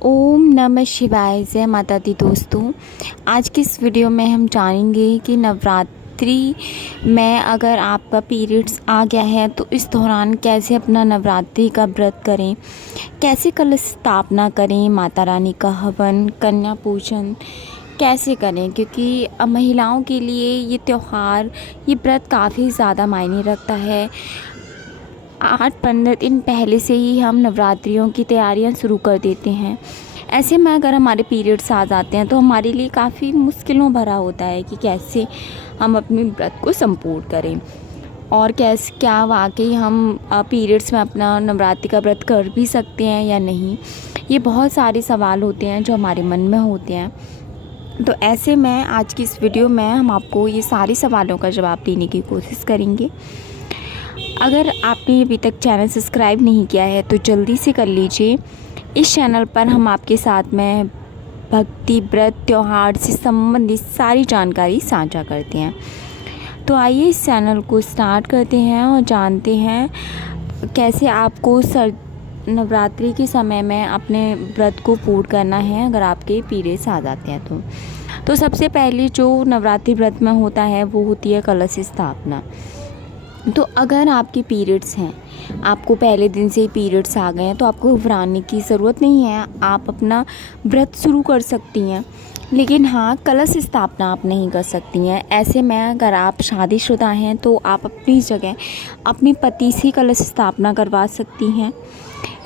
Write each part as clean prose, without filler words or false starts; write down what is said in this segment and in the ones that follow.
ओम नमः शिवाय। जय माता दी। दोस्तों, आज की इस वीडियो में हम जानेंगे कि नवरात्रि में अगर आपका पीरियड्स आ गया है तो इस दौरान कैसे अपना नवरात्रि का व्रत करें, कैसे कलश स्थापना करें, माता रानी का हवन, कन्या पूजन कैसे करें। क्योंकि महिलाओं के लिए ये त्यौहार, ये व्रत काफ़ी ज़्यादा मायने रखता है। 8-15 दिन पहले से ही हम नवरात्रियों की तैयारियां शुरू कर देते हैं। ऐसे में अगर हमारे पीरियड्स आ जाते हैं तो हमारे लिए काफ़ी मुश्किलों भरा होता है कि कैसे हम अपने व्रत को संपूर्ण करें और कैसे क्या वाकई हम पीरियड्स में अपना नवरात्रि का व्रत कर भी सकते हैं या नहीं। ये बहुत सारे सवाल होते हैं जो हमारे मन में होते हैं। तो ऐसे में आज की इस वीडियो में हम आपको ये सारे सवालों का जवाब देने की कोशिश करेंगे। अगर आपने अभी तक चैनल सब्सक्राइब नहीं किया है तो जल्दी से कर लीजिए। इस चैनल पर हम आपके साथ में भक्ति, व्रत, त्यौहार से संबंधित सारी जानकारी साझा करते हैं। तो आइए इस चैनल को स्टार्ट करते हैं और जानते हैं कैसे आपको नवरात्रि के समय में अपने व्रत को पूर्ण करना है अगर आपके पीरियड्स आ जाते हैं तो सबसे पहले जो नवरात्रि व्रत में होता है वो होती है कलश स्थापना। तो अगर आपके पीरियड्स हैं, आपको पहले दिन से ही पीरियड्स आ गए हैं तो आपको घबराने की ज़रूरत नहीं है। आप अपना व्रत शुरू कर सकती हैं, लेकिन हाँ, कलश स्थापना आप नहीं कर सकती हैं। ऐसे में अगर आप शादीशुदा हैं तो आप अपनी जगह अपने पति से कलश स्थापना करवा सकती हैं,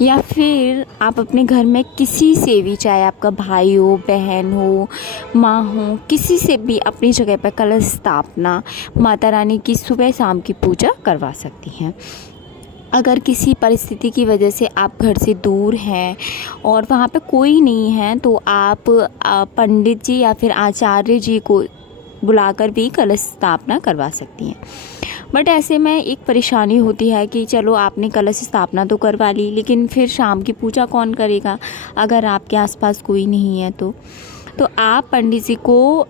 या फिर आप अपने घर में किसी से भी, चाहे आपका भाई हो, बहन हो, माँ हो, किसी से भी अपनी जगह पर कलश स्थापना माता रानी की सुबह शाम की पूजा करवा सकती हैं। अगर किसी परिस्थिति की वजह से आप घर से दूर हैं और वहाँ पे कोई नहीं है तो आप पंडित जी या फिर आचार्य जी को बुलाकर भी कलश स्थापना करवा सकती हैं। बट ऐसे में एक परेशानी होती है कि चलो आपने कलश स्थापना तो करवा ली, लेकिन फिर शाम की पूजा कौन करेगा अगर आपके आसपास कोई नहीं है तो आप पंडित जी को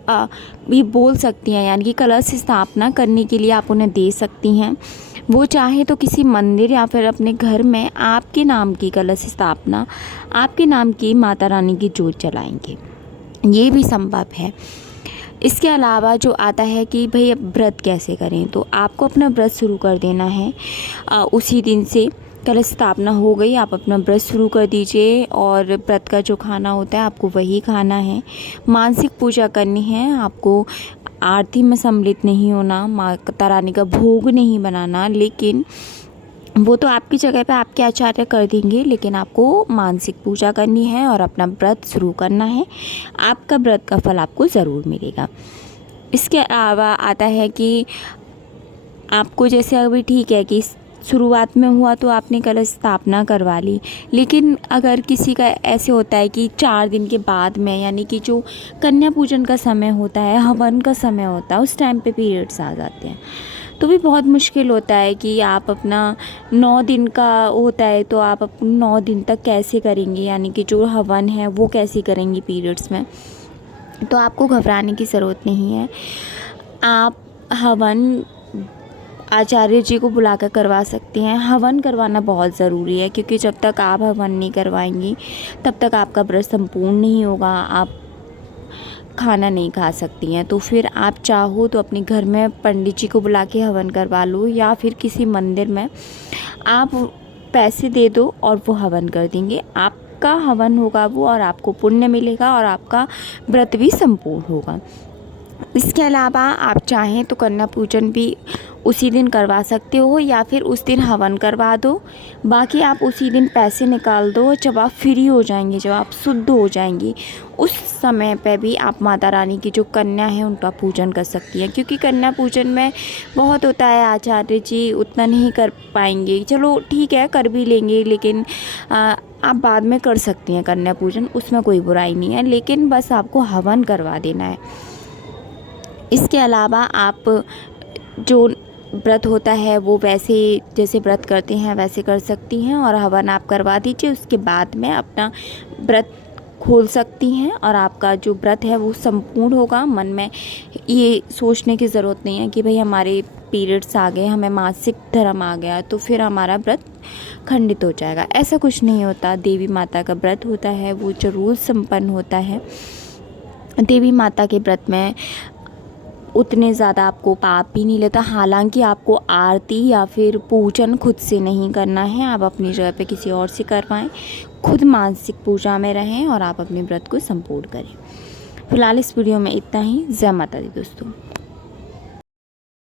भी बोल सकती हैं, यानी कि कलश स्थापना करने के लिए आप उन्हें दे सकती हैं। वो चाहे तो किसी मंदिर या फिर अपने घर में आपके नाम की कलश स्थापना, आपके नाम की माता रानी की जोत जलाएंगे, ये भी संभव है। इसके अलावा जो आता है कि भाई अब व्रत कैसे करें, तो आपको अपना व्रत शुरू कर देना है। उसी दिन से कलश स्थापना हो गई, आप अपना व्रत शुरू कर दीजिए और व्रत का जो खाना होता है आपको वही खाना है। मानसिक पूजा करनी है, आपको आरती में सम्मिलित नहीं होना, माता रानी का भोग नहीं बनाना, लेकिन वो तो आपकी जगह पे आपके आचार्य कर देंगे, लेकिन आपको मानसिक पूजा करनी है और अपना व्रत शुरू करना है। आपका व्रत का फल आपको ज़रूर मिलेगा। इसके अलावा आता है कि आपको जैसे अभी ठीक है कि शुरुआत में हुआ तो आपने कलश स्थापना करवा ली, लेकिन अगर किसी का ऐसे होता है कि 4 दिन के बाद में, यानी कि जो कन्या पूजन का समय होता है, हवन का समय होता है, उस टाइम पे पीरियड्स आ जाते हैं, तो भी बहुत मुश्किल होता है कि आप अपना 9 दिन का होता है तो आप 9 दिन तक कैसे करेंगे, यानी कि जो हवन है वो कैसे करेंगी पीरियड्स में। तो आपको घबराने की ज़रूरत नहीं है। आप हवन आचार्य जी को बुलाकर करवा सकते हैं। हवन करवाना बहुत ज़रूरी है, क्योंकि जब तक आप हवन नहीं करवाएंगी तब तक आपका व्रत संपूर्ण नहीं होगा, आप खाना नहीं खा सकती हैं। तो फिर आप चाहो तो अपने घर में पंडित जी को बुला के हवन करवा लो, या फिर किसी मंदिर में आप पैसे दे दो और वो हवन कर देंगे। आपका हवन होगा वो, और आपको पुण्य मिलेगा और आपका व्रत भी संपूर्ण होगा। इसके अलावा आप चाहें तो कन्या पूजन भी उसी दिन करवा सकते हो, या फिर उस दिन हवन करवा दो, बाकी आप उसी दिन पैसे निकाल दो। जब आप फ्री हो जाएंगे, जब आप शुद्ध हो जाएंगी, उस समय पे भी आप माता रानी की जो कन्या है उनका पूजन कर सकती हैं। क्योंकि कन्या पूजन में बहुत होता है, आचार्य जी उतना नहीं कर पाएंगे, चलो ठीक है कर भी लेंगे, लेकिन आप बाद में कर सकती हैं कन्या पूजन, उसमें कोई बुराई नहीं है, लेकिन बस आपको हवन करवा देना है। इसके अलावा आप जो व्रत होता है वो वैसे जैसे व्रत करते हैं वैसे कर सकती हैं, और हवन आप करवा दीजिए। उसके बाद में अपना व्रत खोल सकती हैं और आपका जो व्रत है वो संपूर्ण होगा। मन में ये सोचने की ज़रूरत नहीं है कि भाई हमारे पीरियड्स आ गए, हमें मासिक धर्म आ गया तो फिर हमारा व्रत खंडित हो जाएगा। ऐसा कुछ नहीं होता। देवी माता का व्रत होता है वो ज़रूर संपन्न होता है। देवी माता के व्रत में उतने ज़्यादा आपको पाप भी नहीं लेता। हालांकि आपको आरती या फिर पूजन खुद से नहीं करना है, आप अपनी जगह पे किसी और से करवाएं। खुद मानसिक पूजा में रहें और आप अपने व्रत को संपूर्ण करें। फिलहाल इस वीडियो में इतना ही। जय माता दी दोस्तों।